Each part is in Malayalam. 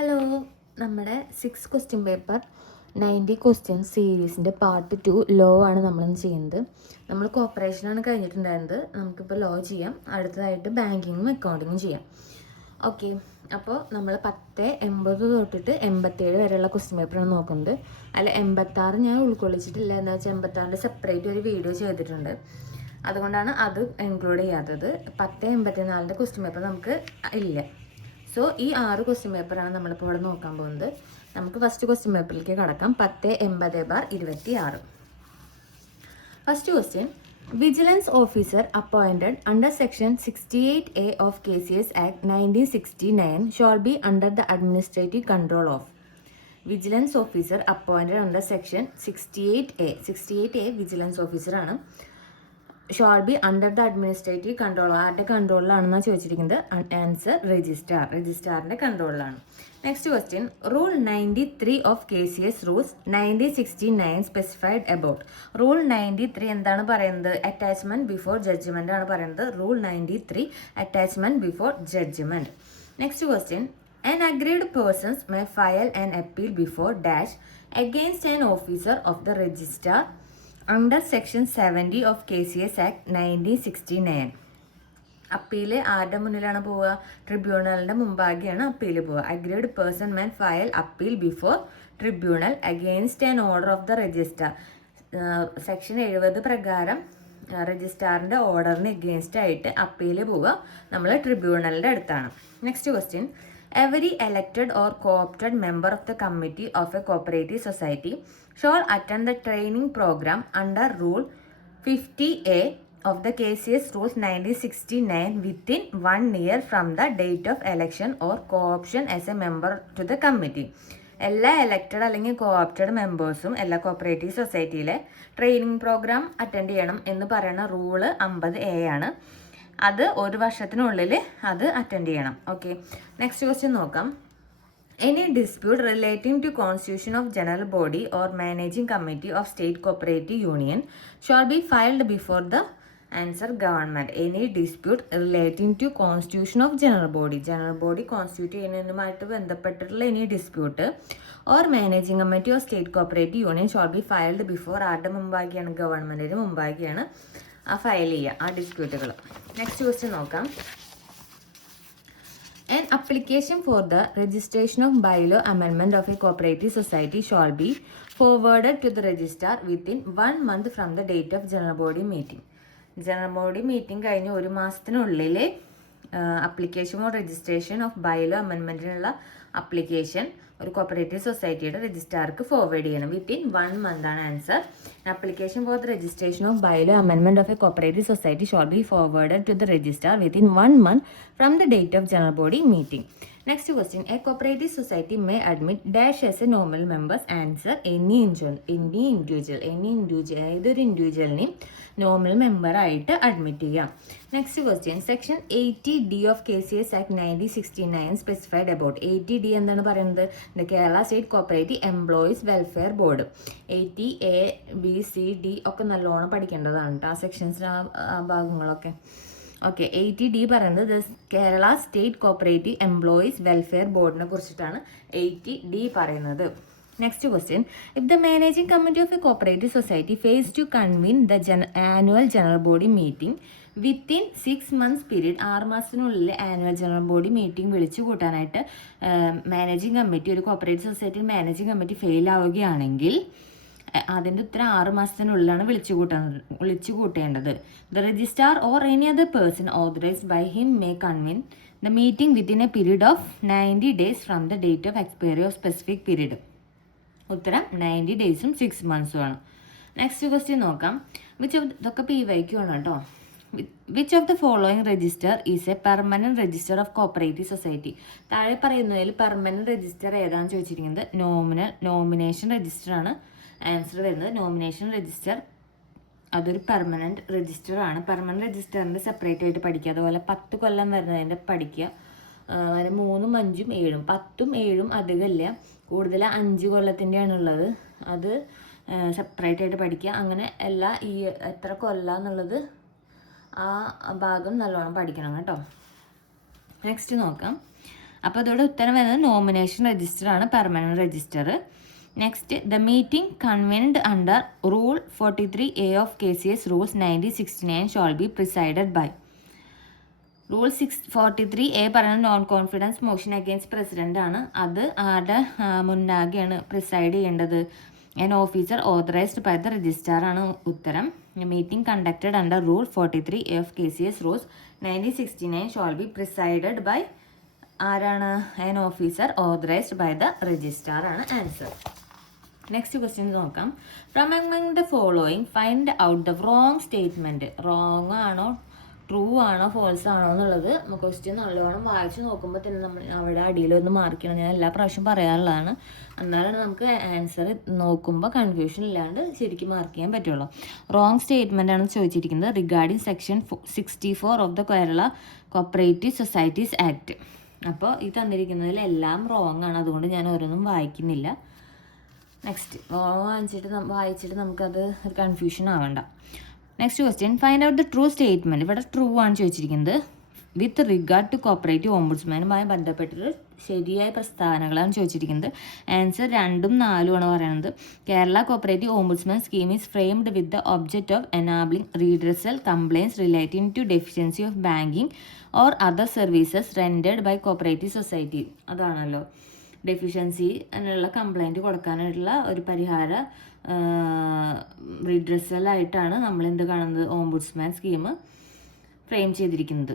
ഹലോ, നമ്മുടെ 6 ക്വസ്റ്റ്യൻ പേപ്പർ 90 ക്വസ്റ്റ്യൻ സീരീസിൻ്റെ പാർട്ട് 2 ലോ ആണ് നമ്മളിന്ന് ചെയ്യുന്നത്. നമ്മൾ കോപ്പറേഷനാണ് കഴിഞ്ഞിട്ടുണ്ടായിരുന്നത്. നമുക്കിപ്പോൾ ലോ ചെയ്യാം. അടുത്തതായിട്ട് ബാങ്കിങ്ങും അക്കൗണ്ടിങ്ങും ചെയ്യാം. ഓക്കെ, അപ്പോൾ നമ്മൾ 10-80 തൊട്ടിട്ട് 87 വരെയുള്ള ക്വസ്റ്റ്യൻ പേപ്പറാണ് നോക്കുന്നത്. അല്ല, 86 ഞാൻ ഉൾക്കൊള്ളിച്ചിട്ടില്ല. എന്ന് വെച്ചാൽ 86 സെപ്പറേറ്റ് ഒരു വീഡിയോ ചെയ്തിട്ടുണ്ട്. അതുകൊണ്ടാണ് അത് ഇൻക്ലൂഡ് ചെയ്യാത്തത്. 10-84 ക്വസ്റ്റ്യൻ പേപ്പർ നമുക്ക് ഇല്ല. സോ ഈ 6 ക്വസ്റ്റ്യൻ പേപ്പറാണ് നമ്മളിപ്പോൾ ഇവിടെ നോക്കാൻ പോകുന്നത്. നമുക്ക് ഫസ്റ്റ് ക്വസ്റ്റ്യൻ പേപ്പറിലേക്ക് കടക്കാം. 10-80/26. First question, vigilance officer appointed under section 68A of KCS act 1969 shall be under the administrative control of. Vigilance officer appointed under section 68A vigilance ഓഫീസറാണ്. Shall be under the administrative control. ആരുടെ കൺട്രോളിലാണെന്നാണ് ചോദിച്ചിരിക്കുന്നത്? ആൻസർ രജിസ്ട്രാറിൻ്റെ കൺട്രോളിലാണ്. Next question, rule 93 of KCS rules 1969 specified about. Rule 93 എന്താണ് പറയുന്നത്? അറ്റാച്ച്മെന്റ് ബിഫോർ ജഡ്ജ്മെന്റ് ആണ് പറയുന്നത്. Rule 93 attachment before judgment. Next question, an aggrieved persons may file an appeal before dash against an officer of the registrar under section 70 of KCS act 1969. Appeal ആരുടെ മുന്നിലാണ് പോവുക? ട്രിബ്യൂണലിൻ്റെ മുമ്പാകെയാണ് അപ്പീല് പോവുക. Agreed person man file appeal before tribunal against an order of the registrar. Section 70 പ്രകാരം രജിസ്ട്രാറിൻ്റെ ഓർഡറിന് എഗെയിൻസ്റ്റ് ആയിട്ട് അപ്പീല് പോവുക നമ്മൾ ട്രിബ്യൂണലിൻ്റെ അടുത്താണ്. Next question, every elected or co-opted member of the committee of a cooperative society shall attend the training program under Rule 50A of the KCS Rules 1969 within 1 year from the date of election or co-option as a member to the committee. എല്ലാ എലക്റ്റഡ് അല്ലെങ്കിൽ കോ-ഓപ്റ്റഡ് മെമ്പേഴ്സും എല്ലാ കോപ്പറേറ്റീവ് സൊസൈറ്റിയിലെ ട്രെയിനിങ് പ്രോഗ്രാം അറ്റൻഡ് ചെയ്യണം എന്ന് പറയുന്ന റൂള് 50A ആണ്. അത് ഒരു വർഷത്തിനുള്ളിൽ അത് അറ്റൻഡ് ചെയ്യണം. ഓക്കെ, നെക്സ്റ്റ് ക്വസ്റ്റ്യൻ നോക്കാം. Any dispute relating to constitution of general body or managing committee of state cooperative union shall be filed before the answer government. Any dispute relating to constitution of general body constitute ചെയ്യുന്നതിനുമായിട്ട് ബന്ധപ്പെട്ടിട്ടുള്ള any dispute or managing committee of state cooperative union shall be filed before ആരുടെ മുമ്പാകെയാണ്? ഗവൺമെൻറ്റിന് മുമ്പാകെയാണ് ഫയൽ ചെയ്യുക ആ ഡിസ്പ്യൂട്ടുകൾ. നെക്സ്റ്റ് ക്വസ്റ്റ്യൻ നോക്കാം. An application for the registration of bylaw amendment of a cooperative society shall be forwarded to the registrar within 1 month from the date of general body meeting. General body meeting കഴിഞ്ഞ് ഒരു മാസത്തിനുള്ളിൽ application for registration of bylaw അമെൻമെൻറ്റിനുള്ള അപ്ലിക്കേഷൻ ഒരു കോപ്പറേറ്റീവ് സൊസൈറ്റിയുടെ രജിസ്ട്രാർക്ക് ഫോർവേഡ് ചെയ്യണം. വിത്തിൻ 1 month ആണ് answer. Application for the registration of bylaw amendment of a cooperative society shall be forwarded to the registrar within 1 month from the date of general body meeting. Next question, a cooperative society may admit dash as a normal members. Answer any individual. ഏതൊരു ഇൻഡിവിജ്വലിനെയും നോർമൽ മെമ്പറായിട്ട് അഡ്മിറ്റ് ചെയ്യാം. Next question, section 80D of KCS act 1969 specified about. 80D എന്താണ് പറയുന്നത്? The Kerala state cooperative employees welfare board. 80A B C D ഒക്കെ നല്ലോണം പഠിക്കേണ്ടതാണ് കേട്ടോ, ആ സെക്ഷൻസ് ആ ഭാഗങ്ങളൊക്കെ. ഓക്കെ, 80D പറയുന്നത് Kerala state cooperative employees welfare ബോർഡിനെ കുറിച്ചിട്ടാണ് 80D പറയുന്നത്. Next question, if the managing committee of a cooperative society fails to convene the annual general body meeting within 6 months period, 6 മാസത്തിനുള്ളിൽ ആനുവൽ ജനറൽ ബോഡി മീറ്റിംഗ് വിളിച്ചു കൂട്ടാനായിട്ട് മാനേജിംഗ് കമ്മിറ്റി, ഒരു കോപ്പറേറ്റീവ് സൊസൈറ്റിയിൽ മാനേജിംഗ് കമ്മിറ്റി ഫെയിൽ ആവുകയാണെങ്കിൽ അതിൻ്റെ ഉത്തരം 6 മാസത്തിനുള്ളിലാണ് വിളിച്ചു കൂട്ടേണ്ടത്. The registrar or any other person authorised by him may convene the meeting within a period of 90 days from the date of expiry of specific period. ഉത്തരം 90 daysഉം 6 monthsഉം ആണ്. നെക്സ്റ്റ് ക്വസ്റ്റ്യൻ നോക്കാം. ഇതൊക്കെ PYQ ആണ് കേട്ടോ. Which of the following register is A permanent register of cooperative society? താഴെ പറയുന്നതിൽ പെർമനന്റ് രജിസ്റ്റർ ഏതാണെന്ന് ചോദിച്ചിരിക്കുന്നത്? നോമിനേഷൻ രജിസ്റ്റർ ആണ് ആൻസർ വരുന്നത്. നോമിനേഷൻ രജിസ്റ്റർ അതൊരു പെർമനന്റ് രജിസ്റ്റർ ആണ്. പെർമനന്റ് രജിസ്റ്ററിൻ്റെ സെപ്പറേറ്റ് ആയിട്ട് പഠിക്കുക. അതുപോലെ 10 കൊല്ലം വരുന്നതിൻ്റെ പഠിക്കുക. അതിന് 3, 5, 7, 10, 7 അധികമില്ല, കൂടുതൽ 5 കൊല്ലത്തിൻ്റെയാണ് ഉള്ളത്. അത് സെപ്പറേറ്റ് ആയിട്ട് പഠിക്കുക. അങ്ങനെ എല്ലാ ഈ എത്ര കൊല്ലം എന്നുള്ളത് ആ ഭാഗം നല്ലോണം പഠിക്കണം കേട്ടോ. നെക്സ്റ്റ് നോക്കാം. അപ്പോൾ അതോടെ ഉത്തരം വരുന്നത് നോമിനേഷൻ രജിസ്റ്റർ ആണ്, permanent register. Next, the meeting convened under rule 43A of KCS rules 1969 shall be presided by. Rule 43A പറയുന്നത് non confidence motion against president ആണ്. അത് ആരുടെ മുന്നാകെയാണ് പ്രിസൈഡ് ചെയ്യേണ്ടത്? an officer authorized by the registrar ആണ് ഉത്തരം. Meeting conducted under rule 43A of KCS rules 1969 shall be presided by ആരാണ്? an officer authorized by the registrar ആണ് ആൻസർ. നെക്സ്റ്റ് ക്വസ്റ്റ്യൻ നോക്കാം. From among the following find out the wrong statement. Wrong ആണോ ട്രൂ ആണോ ഫോൾസ് ആണോ എന്നുള്ളത് ക്വസ്റ്റ്യൻ നല്ലോണം വായിച്ച് നോക്കുമ്പോൾ തന്നെ നമ്മൾ അവിടെ അടിയിലൊന്ന് മാർക്ക് ചെയ്യണം. ഞാൻ എല്ലാ പ്രാവശ്യം പറയാറുള്ളതാണ്. എന്നാലാണ് നമുക്ക് ആൻസർ നോക്കുമ്പോൾ കൺഫ്യൂഷൻ ഇല്ലാണ്ട് ശരിക്കും മാർക്ക് ചെയ്യാൻ പറ്റുള്ളൂ. റോങ് സ്റ്റേറ്റ്മെൻ്റ് ആണ് ചോദിച്ചിരിക്കുന്നത് regarding section 64 of the Kerala cooperative societies act. അപ്പോൾ ഈ തന്നിരിക്കുന്നതിൽ എല്ലാം റോങ് ആണ്, അതുകൊണ്ട് ഞാൻ ഓരോന്നും വായിക്കുന്നില്ല. നെക്സ്റ്റ്, വായിച്ചിട്ട് നമുക്കത് ഒരു കൺഫ്യൂഷൻ ആവണ്ട. Next question, find out the true statement. ഇവിടെ ട്രൂ ആണ് ചോദിച്ചിരിക്കുന്നത്. വിത്ത് റിഗാർഡ് ടു കോപ്പറേറ്റീവ് ഓംബുഡ്സ്മാനുമായി ബന്ധപ്പെട്ടിട്ട് ശരിയായ പ്രസ്താവനകളാണ് ചോദിച്ചിരിക്കുന്നത്. ആൻസർ 2ഉം 4ഉം ആണ് പറയുന്നത്. Kerala cooperative ombudsman scheme is framed with the object of enabling redressal complaints relating to deficiency of banking or other services rendered by cooperative society. അതാണല്ലോ ഡെഫിഷ്യൻസി എന്നുള്ള കംപ്ലൈൻറ്റ് കൊടുക്കാനായിട്ടുള്ള ഒരു പരിഹാര റിഡ്രസലായിട്ടാണ് നമ്മൾ എന്ത് കാണുന്നത്? ഓംബുഡ്സ്മാൻ സ്കീം ഫ്രെയിം ചെയ്തിരിക്കുന്നത്.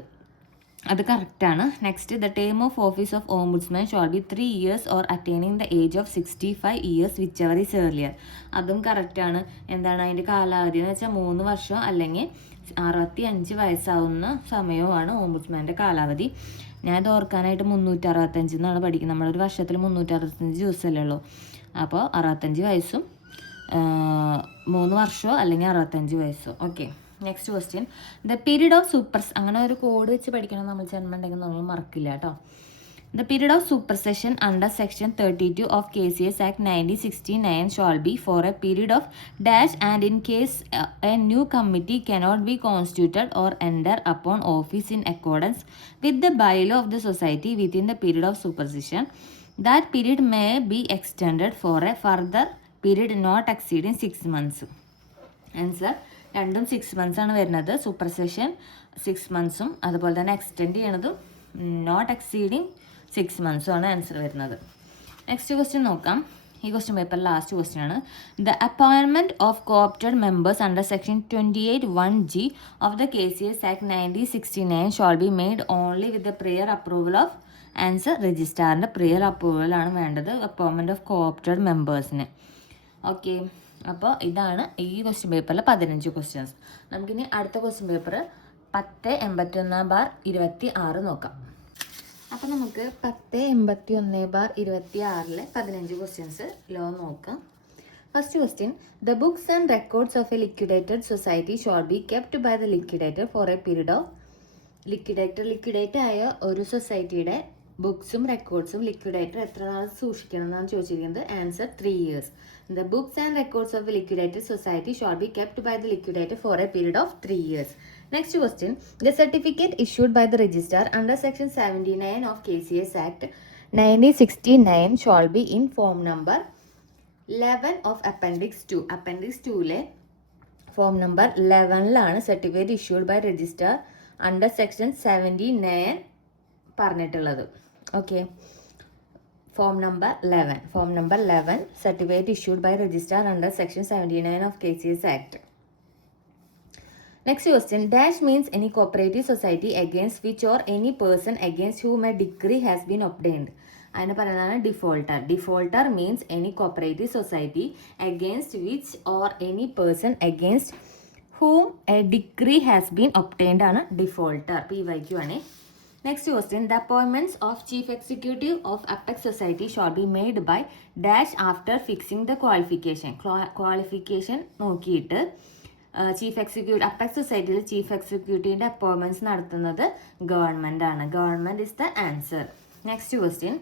അത് കറക്റ്റാണ്. Next, the term of office of ombudsman shawl B 3 years or attaining the age of 65 years which ever is earlier. അതും കറക്റ്റാണ്. എന്താണ് അതിൻ്റെ കാലാവധി എന്ന് വെച്ചാൽ 3 വർഷം അല്ലെങ്കിൽ 65 വയസ്സാവുന്ന സമയവുമാണ് ഓംബുഡ്സ്മാൻ്റെ കാലാവധി. ഞാനത് ഓർക്കാനായിട്ട് 365 എന്നാണ് പഠിക്കുന്നത്. നമ്മളൊരു വർഷത്തിൽ 365 ദിവസമല്ലേ ഉള്ളൂ. അപ്പോൾ 65 വയസ്സും 3 വർഷമോ അല്ലെങ്കിൽ 65 വയസ്സോ. Okay, next question, the period of അങ്ങനെ ഒരു കോഡ് വെച്ച് പഠിക്കണം നമ്മൾ ജന്മണ്ടെങ്കിൽ നമ്മൾ മറക്കില്ല കേട്ടോ. The period of supersession under section 32 of KCS act 1969 shall be for a period of dash and in case a new committee cannot be constituted or enter upon office in accordance with the bylaw of the society within the period of supersession. That period may be extended for a further period not exceeding 6 months. Answer 2ഉം 6 months ആണ് വരുന്നത്. സൂപ്പർസെഷൻ 6 monthsഉം അതുപോലെ തന്നെ എക്സ്റ്റെൻഡ് ചെയ്യണതും നോട്ട് എക്സീഡിങ് 6 months ആണ് ആൻസർ വരുന്നത്. നെക്സ്റ്റ് ക്വസ്റ്റ്യൻ നോക്കാം. ഈ ക്വസ്റ്റ്യൻ പേപ്പർ ലാസ്റ്റ് ക്വസ്റ്റ്യൻ ആണ്. The appointment of coopted members under section 28(1)(g of the KCS act 1969 shall be made only with the prior approval of. Answer രജിസ്ട്രാറിൻ്റെ പ്രിയർ അപ്രൂവലാണ് വേണ്ടത് അപ്പോയിൻമെൻറ്റ് ഓഫ് കോപ്റ്റഡ് മെമ്പേഴ്സിന്. ഓക്കെ, അപ്പോൾ ഇതാണ് ഈ ക്വസ്റ്റ്യൻ പേപ്പറിലെ 15 ക്വസ്റ്റ്യൻസ്. നമുക്കിനി അടുത്ത ക്വസ്റ്റ്യൻ പേപ്പർ 1081/26 നോക്കാം. അപ്പോൾ നമുക്ക് 1081/26 15 ക്വസ്റ്റ്യൻസ് ലോ നോക്കാം. First question, the books and records of a liquidated society shall be kept by the liquidator for a period of. Liquidate ആയ ഒരു സൊസൈറ്റിയുടെ ബുക്സും റെക്കോർഡ്സും ലിക്വിഡേറ്റർ എത്ര നാൾ സൂക്ഷിക്കണം എന്നാണ് ചോദിച്ചിരിക്കുന്നത്. Answer 3 years. The books and records of a liquidated society shall be kept by the liquidator for a period of 3 years. Next question, the certificate issued by the registrar under section 79 of KCS Act 1969 shall be in form number 11 of appendix 2. Appendix 2 form number 11 certificate issued by registrar under section 79 പറഞ്ഞിട്ടുള്ളത്. Okay, form number 11 certificate issued by registrar under section 79 of KCS Act. Next question, dash means any cooperative society against which or any person against whom a decree has been obtained. അതിന് പറയുന്നതാണ് defaulter. Defaulter means any cooperative society against which or any person against whom a decree has been obtained ആണ് defaulter. PYQ ആണ്. Next question, the appointments of chief executive of Apex Society shall be made by dash after fixing the qualification. Qualification നോക്കിയിട്ട് ചീഫ് എക്സിക്യൂട്ടീവ് അപ്പെക്സ് സൊസൈറ്റിയിൽ ചീഫ് എക്സിക്യൂട്ടീവിൻ്റെ അപ്പോയിൻമെൻറ്റ്സ് നടത്തുന്നത് ഗവൺമെൻറ് ആണ്. Government is the answer. Next question,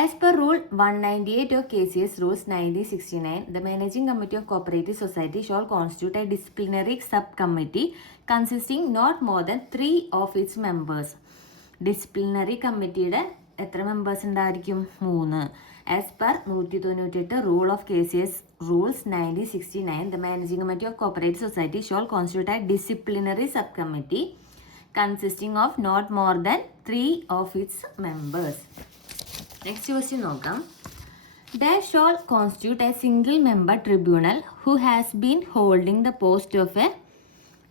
as per rule 198 of KCS rules 1969, the managing committee of cooperative society shall constitute a disciplinary subcommittee consisting not more than 3 of its members. Disciplinary കമ്മിറ്റിയുടെ എത്ര മെമ്പേഴ്സ് ഉണ്ടായിരിക്കും? 3. As per 198 rule of KCS rules 1969, the managing committee of cooperative society shall constitute a disciplinary sub committee consisting of not more than 3 of its members. Next question നോക്കാം. That shall constitute a single member tribunal who has been holding the post of a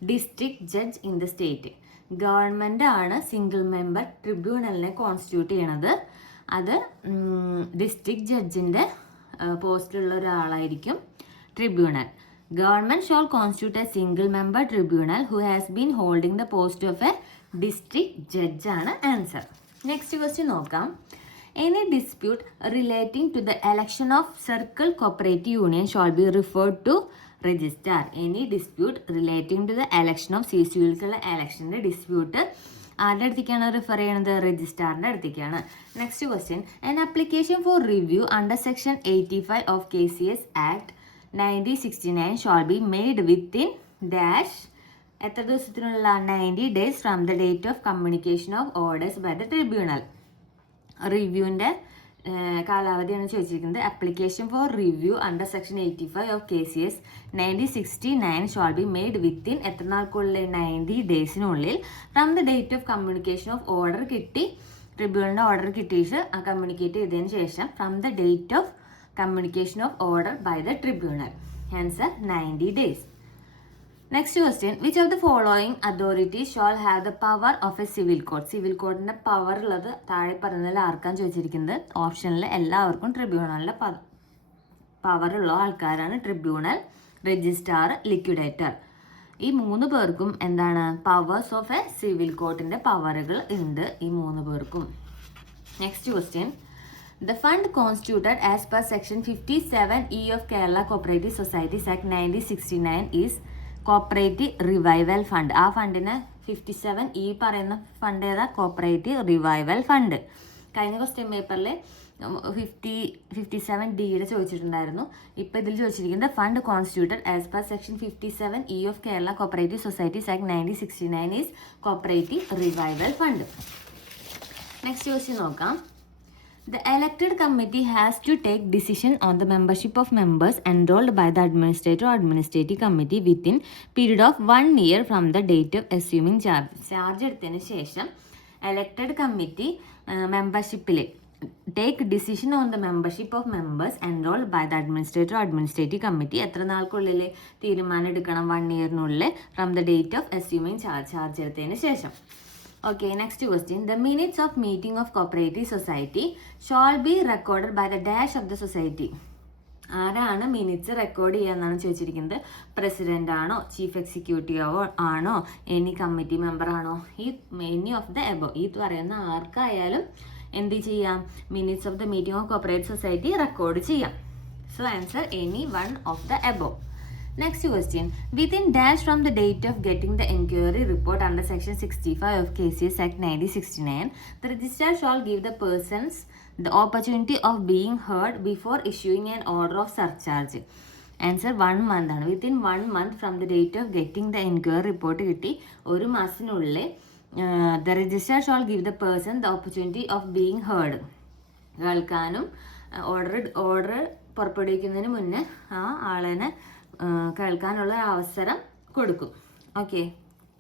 district judge in the state. Government ആണ് സിംഗിൾ മെമ്പർ ട്രിബ്യൂണലിനെ കോൺസ്റ്റിറ്റ്യൂട്ട് ചെയ്യണത്. അത് ഡിസ്ട്രിക്ട് ജഡ്ജിൻ്റെ പോസ്റ്റിലുള്ള ഒരാളായിരിക്കും tribunal. Government shall constitute a single member tribunal who has been holding the post of a district judge ആണ് ആൻസർ. നെക്സ്റ്റ് ക്വസ്റ്റ്യൻ നോക്കാം. Any dispute relating to the election of circle cooperative union shall be referred to registrar. Any dispute relating to the election of CCUൽക്കുള്ള ഇലക്ഷൻ്റെ ഡിസ്പ്യൂട്ട് ആരുടെ അടുത്തേക്കാണ് റിഫർ ചെയ്യണത്? രജിസ്ട്രാറിൻ്റെ അടുത്തേക്കാണ്. Next question. An application for review under section 85 of KCS Act 1969 shall be made within dash എത്ര ദിവസത്തിനുള്ള? 90 days from the date of communication of orders by the tribunal. റിവ്യൂവിൻ്റെ കാലാവധിയാണ് ചോദിച്ചിരിക്കുന്നത്. Application for review under section 85 of KCS 1969 shall be made within എത്ര നാൾക്കുള്ളിൽ? 90 ഡേയ്സിനുള്ളിൽ from the date of communication of order കിട്ടി. ട്രിബ്യൂണലിൻ്റെ ഓർഡർ കിട്ടിയിട്ട് കമ്മ്യൂണിക്കേറ്റ് ചെയ്തതിന് ശേഷം from the date of communication of order by the tribunal. Answer 90 days. Next question. Which of the following authorities shall have the power of a civil court? Civil കോഡിൻ്റെ പവർ ഉള്ളത് താഴെ പറയുന്നതിൽ ആർക്കാണ് ചോദിച്ചിരിക്കുന്നത്? ഓപ്ഷനിൽ എല്ലാവർക്കും ട്രിബ്യൂണലിൻ്റെ പവറുള്ള ആൾക്കാരാണ് ട്രിബ്യൂണൽ, രജിസ്ട്രാർ, ലിക്വിഡേറ്റർ. ഈ 3 പേർക്കും എന്താണ്? പവേഴ്സ് ഓഫ് എ സിവിൽ കോഡിൻ്റെ പവറുകൾ ഉണ്ട് ഈ 3 പേർക്കും. Next question. The fund constituted as per section 57E of Kerala Cooperative Societies Act 1969 is cooperative revival fund. ആ ഫണ്ടിന് 57E പറയുന്ന ഫണ്ട് ഏതാ? Cooperative revival fund. കഴിഞ്ഞ ക്വസ്റ്റ്യൻ പേപ്പറിൽ 57Dയുടെ ചോദിച്ചിട്ടുണ്ടായിരുന്നു. ഇപ്പോൾ ഇതിൽ ചോദിച്ചിരിക്കുന്നത് fund constituted as per section 57E of Kerala cooperative societies act 1969 is cooperative revival fund. Next question നോക്കാം. The elected committee has to take decision on the membership of members enrolled by the administrator or administrative committee within period of 1 year from the date of assuming charge. Charge എടുത്തതിന് ശേഷം elected committee മെമ്പർഷിപ്പിൽ take decision on the membership of members enrolled by the administrator administrative committee എത്ര നാൾക്കുള്ളിൽ തീരുമാനം എടുക്കണം? 1 yearനുള്ളിൽ from the date of assuming charge എടുത്തതിന് ശേഷം. Okay, next question. The minutes of meeting of cooperative society shall be recorded by the dash of the society. ആരാണ് മിനിറ്റ്സ് റെക്കോർഡ് ചെയ്യാന്നാണ് ചോദിച്ചിരിക്കുന്നത്? പ്രസിഡന്റ് ആണോ, ചീഫ് എക്സിക്യൂട്ടീവ് ആണോ, എനി കമ്മിറ്റി മെമ്പർ ആണോ? ഈ എനി ഓഫ് ദ എബോ ഈ പറയുന്ന ആർക്കായാലും എന്ത് ചെയ്യാം? Minutes of the meeting of cooperative society record ചെയ്യാം. So answer any one of the above. Next question. Within dash from the date of getting the inquiry report under section 65 of KCS Act 1969, the registrar shall give the persons the opportunity of being heard before issuing an order of surcharge. Answer 1 month ആണ്. Within 1 month from the date of getting the inquiry report കിട്ടി 1 മാസത്തിനുള്ളിൽ the registrar shall give the person the opportunity of being heard. കേൾക്കാനും ഓർഡർ പുറപ്പെടുവിക്കുന്നതിന് മുന്നേ ആ ആളിനെ കേൾക്കാനുള്ള അവസരം കൊടുക്കും. ഓക്കെ,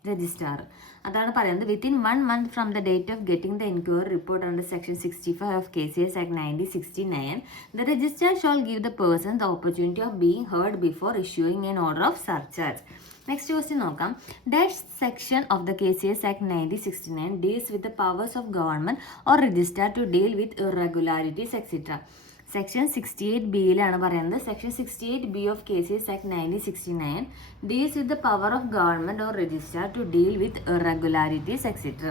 രജിസ്ട്രാർ അതാണ് പറയുന്നത്. Within 1 month from the date of getting the enquiry report under section 65 of KCS Act 1969, the registrar shall give the person the opportunity of being heard before issuing an order of surcharge. Next question നോക്കാം. That section of the KCS Act 1969 deals with the powers of government or registrar to deal with irregularities etc. Section 68Bയിലാണ് പറയുന്നത്. Section 68B of KCS Act 1969 deals with the power of government or registrar to deal with irregularities etcetera.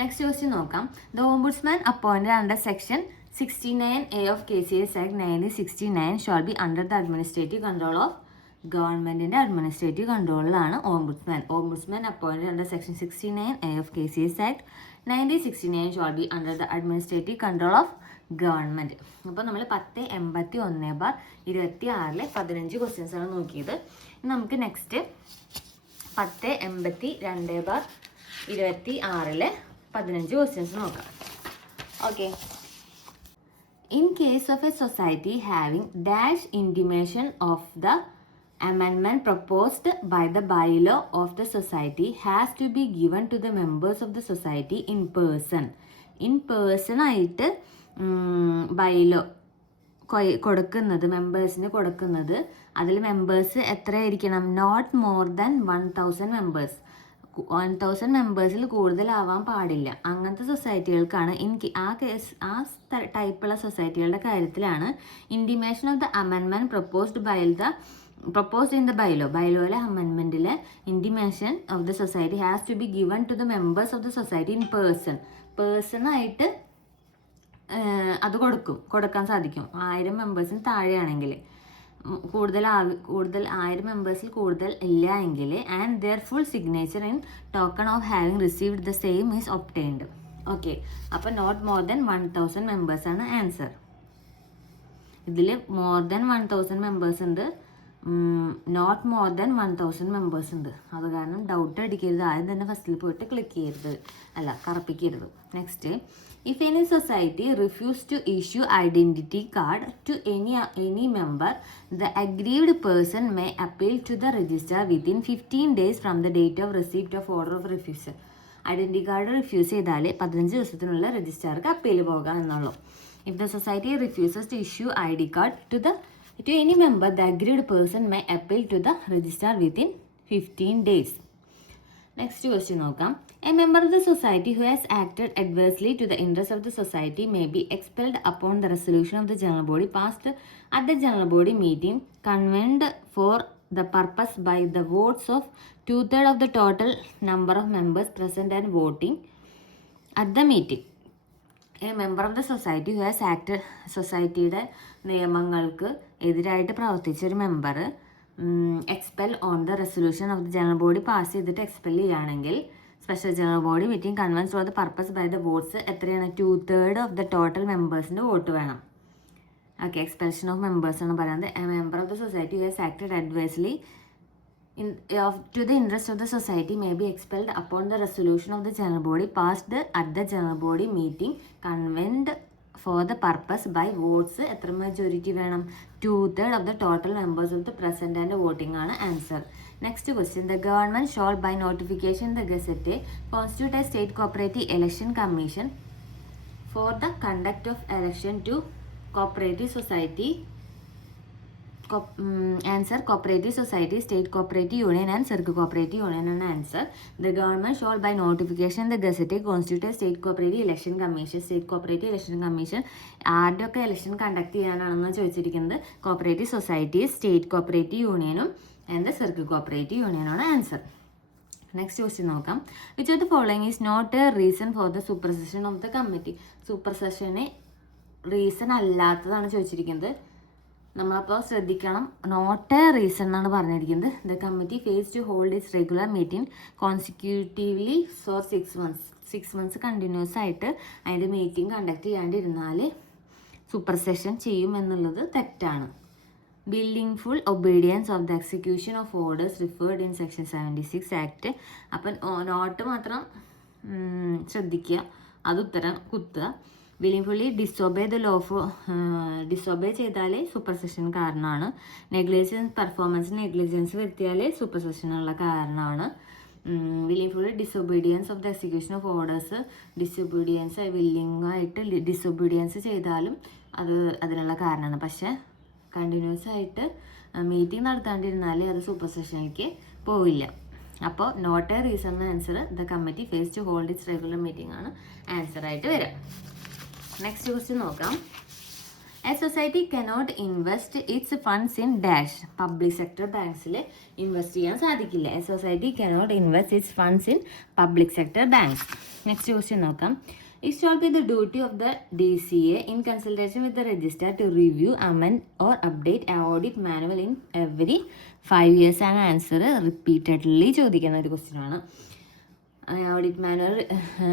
Next question നോക്കാം. The ombudsman appointed under section 69A of KCS Act 1969 shall be under the administrative control of ഗവൺമെൻറ്റിൻ്റെ അഡ്മിനിസ്ട്രേറ്റീവ് കൺട്രോളിലാണ് ombudsman. Ombudsman appointed under section 69A of KCS Act 1969 shall be under the administrative control of government. അപ്പോൾ നമ്മൾ 1081/26 15 ക്വസ്റ്റ്യൻസാണ് നോക്കിയത്. നമുക്ക് നെക്സ്റ്റ് 1082/26 15 ക്വസ്റ്റ്യൻസ് നോക്കാം. Okay. In case of a society having dash intimation of the amendment proposed by the bylaw of the society has to be given to the members of the society in person. In person ആയിട്ട് ബൈലോ കൊടുക്കുന്നത്, മെമ്പേഴ്സിന് കൊടുക്കുന്നത്, അതിൽ മെമ്പേഴ്സ് എത്രയായിരിക്കണം? Not more than 1000 members. 1000 മെമ്പേഴ്സിൽ കൂടുതലാവാൻ പാടില്ല. അങ്ങനത്തെ സൊസൈറ്റികൾക്കാണ് ആ ടൈപ്പുള്ള സൊസൈറ്റികളുടെ കാര്യത്തിലാണ് intimation of the amendment proposed in the ബൈലോയിലെ അമെൻമെൻറ്റിലെ intimation of the society has to be given to the members of the society in പേഴ്സണായിട്ട് അത് കൊടുക്കാൻ സാധിക്കും. 1000 മെമ്പേഴ്സിന് താഴെയാണെങ്കിൽ, കൂടുതൽ 1000 മെമ്പേഴ്സിൽ കൂടുതൽ ഇല്ല എങ്കിൽ, and their full signature in token of having received the same is obtained. Okay, അപ്പോൾ നോട്ട് മോർ ദാൻ 1000 മെമ്പേഴ്സാണ് ആൻസർ. ഇതിൽ മോർ ദാൻ 1000 മെമ്പേഴ്സ് ഉണ്ട്, നോട്ട് മോർ ദാൻ 1000 മെമ്പേഴ്സ് ഉണ്ട്. അത് കാരണം ഡൗട്ട് അടിക്കരുത്, ആദ്യം തന്നെ ഫസ്റ്റിൽ പോയിട്ട് ക്ലിക്ക് ചെയ്യരുത്, കറപ്പിക്കരുത്. Next, if any society refuse to issue identity card to any member, the aggrieved person may appeal to the registrar within 15 days from the date of receipt of order of refusal. Identity card refuse ചെയ്താൽ 15 ദിവസത്തിനുള്ള രജിസ്ട്രാർക്ക് അപ്പീൽ പോകാം എന്നുള്ളൂ. If the society refuses to issue ID card to any member, the aggrieved person may appeal to the registrar within 15 days. Next question നോക്കാം. A member of the society who has acted adversely to the interests of the society may be expelled upon the resolution of the general body passed at the general body meeting convened for the purpose by the votes of 2/3 of the total number of members present and voting at the meeting. A member of the society who has acted, സൊസൈറ്റിയുടെ നിയമങ്ങൾക്ക് എതിരായിട്ട് പ്രവർത്തിച്ച ഒരു member expel on the resolution of the general body pass ചെയ്തിട്ട് എക്സ്പെൽ ചെയ്യുകയാണെങ്കിൽ special general body meeting convenes for the purpose by the votes എത്രയാണ്? 2/3 ഓഫ് ദ ടോട്ടൽ മെമ്പേഴ്സിൻ്റെ വോട്ട് വേണം. ഓക്കെ, എക്സ്പെൽഷൻ ഓഫ് മെമ്പേഴ്സ് ആണ് പറയുന്നത്. A member of the society who has acted adversely to the interest of the society may be expelled upon the resolution of the general body passed at the general body meeting convened for the purpose by votes. എത്ര മെജോറിറ്റി വേണം? 2/3 of the total members of the present and voting ആണ് answer. Next question. The government shall by notification the Gazette constitute a state cooperative election commission for the conduct of election to cooperative society. Answer, cooperative society, state cooperative union and circle cooperative union and answer. The government shall by notification the Gazette constitute a state cooperative election commission. State cooperative election commission ആരുടെയൊക്കെ ഇലക്ഷൻ കണ്ടക്ട് ചെയ്യാനാണെന്ന് ചോദിച്ചിരിക്കുന്നത് കോപ്പറേറ്റീവ് സൊസൈറ്റി, സ്റ്റേറ്റ് കോപ്പറേറ്റീവ് യൂണിയനും ആൻഡ് സർക്കിൾ കോപ്പറേറ്റീവ് യൂണിയനാണ് ആൻസർ. നെക്സ്റ്റ് ക്വസ്റ്റ്യൻ നോക്കാം. Which of the following is not a reason for the supersession of the committee? സൂപ്പർസെഷന് റീസൺ അല്ലാത്തതാണ് ചോദിച്ചിരിക്കുന്നത്. നമ്മളപ്പോൾ ശ്രദ്ധിക്കണം, നോട്ട് എ റീസൺ എന്നാണ് പറഞ്ഞിരിക്കുന്നത്. The committee fails to hold its regular meeting consecutively for 6 months continuous ആയിട്ട് അതിൻ്റെ മീറ്റിംഗ് കണ്ടക്ട് ചെയ്യാണ്ടിരുന്നാൽ സൂപ്പർസെഷൻ ചെയ്യും എന്നുള്ളത് തെറ്റാണ്. Billing full obedience of the execution of orders referred in section 76 act. അപ്പം നോട്ട് മാത്രം ശ്രദ്ധിക്കുക, അത് ഉത്തരം കുത്തുക. Wilfully disobey the law disobey ചെയ്താൽ സൂപ്പർസെഷൻ കാരണമാണ്. നെഗ്ലിജൻസ് പെർഫോമൻസ് നെഗ്ലിജൻസ് വരുത്തിയാൽ സൂപ്പർസെഷനുള്ള കാരണമാണ്. Wilfully disobedience of the execution of orders, disobedience വില്ലിംഗായിട്ട് ഡിസൊബീഡിയൻസ് ചെയ്താലും അതിനുള്ള കാരണമാണ്. പക്ഷേ കണ്ടിന്യൂസ് ആയിട്ട് മീറ്റിംഗ് നടത്താണ്ടിരുന്നാൽ അത് സൂപ്പർസെഷനിലേക്ക് പോവില്ല. അപ്പോൾ not a reason answer the committee fails to hold its regular meeting ആണ് ആൻസറായിട്ട് വരാം. നെക്സ്റ്റ് ക്വസ്റ്റ്യൻ നോക്കാം. A society cannot invest its funds in dash. Public sector ബാങ്ക്സിൽ ഇൻവെസ്റ്റ് ചെയ്യാൻ സാധിക്കില്ല. A society cannot invest its funds in public sector banks. Next question നോക്കാം. It shall be the duty of the DCA in consultation with the registrar to review, amend or update an audit manual in every 5 years ആണ് ആൻസർ. റിപ്പീറ്റഡ്ലി ചോദിക്കുന്ന ഒരു ക്വസ്റ്റ്യൻ ആണ്. ഓഡിറ്റ് മാനുവൽ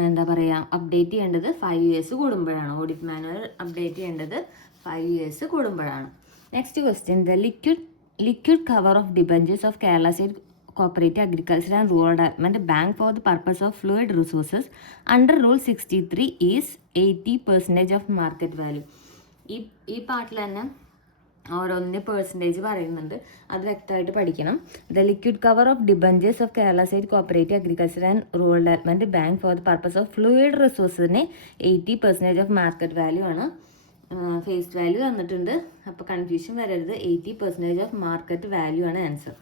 എന്താ പറയുക, അപ്ഡേറ്റ് ചെയ്യേണ്ടത് 5 years കൂടുമ്പോഴാണ്. ഓഡിറ്റ് മാനുവൽ അപ്ഡേറ്റ് ചെയ്യേണ്ടത് 5 years കൂടുമ്പോഴാണ്. Next question. The liquid cover of debentures of Kerala state Cooperative Agriculture and Rural Development Bank for the purpose of fluid resources under Rule 63 is 80% of market value. ഈ പാർട്ടിൽ തന്നെ ഓരോന്നിൻ്റെ പെർസെൻറ്റേജ് പറയുന്നുണ്ട്, അത് വ്യക്തമായിട്ട് പഠിക്കണം. The liquid cover of debentures of Kerala state cooperative agriculture and rural development bank for the purpose of fluid റിസോഴ്സിന് 80% ഓഫ് മാർക്കറ്റ് വാല്യൂ ആണ്. ഫേസ് വാല്യൂ തന്നിട്ടുണ്ട്, അപ്പോൾ കൺഫ്യൂഷൻ വരരുത്. 80% ഓഫ് മാർക്കറ്റ് വാല്യൂ ആണ് answer.